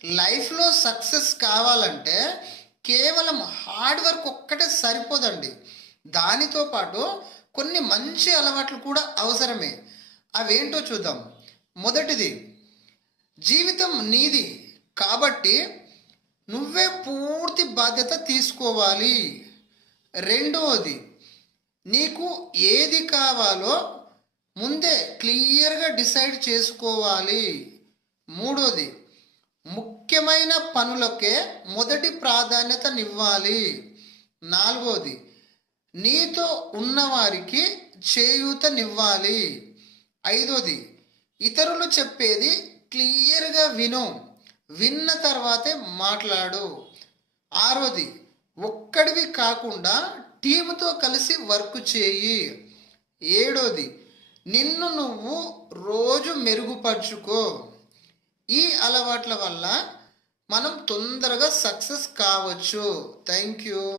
లైఫ్‌లో సక్సెస్ కావాలంటే కేవలం హార్డ్ వర్క్ ఒక్కటే సరిపోదండి. దానితో పాటు కొన్ని మంచి అలవాట్లు కూడా అవసరమే. అవేంటో చూద్దాం. మొదటిది, జీవితం నీది కాబట్టి నువ్వే పూర్తి బాధ్యత తీసుకోవాలి. రెండవది, నీకు ఏది కావాలో ముందే క్లియర్‌గా డిసైడ్ చేసుకోవాలి. మూడోది, ముఖ్యమైన పనులకే మొదటి ప్రాధాన్యతనివ్వాలి. నాలుగోది, నీతో ఉన్నవారికి చేయూతనివ్వాలి. ఐదోది, ఇతరులు చెప్పేది క్లియర్‌గా విను. విన్న తర్వాతే మాట్లాడు. ఆరోది, ఒక్కడివి కాకుండా టీముతో కలిసి వర్క్ చేయి. ఏడోది, నిన్ను నువ్వు రోజు మెరుగుపరుచుకో. ఈ అలవాట్ల వల్ల మనం తొందరగా సక్సెస్ కావచ్చు. Thank you.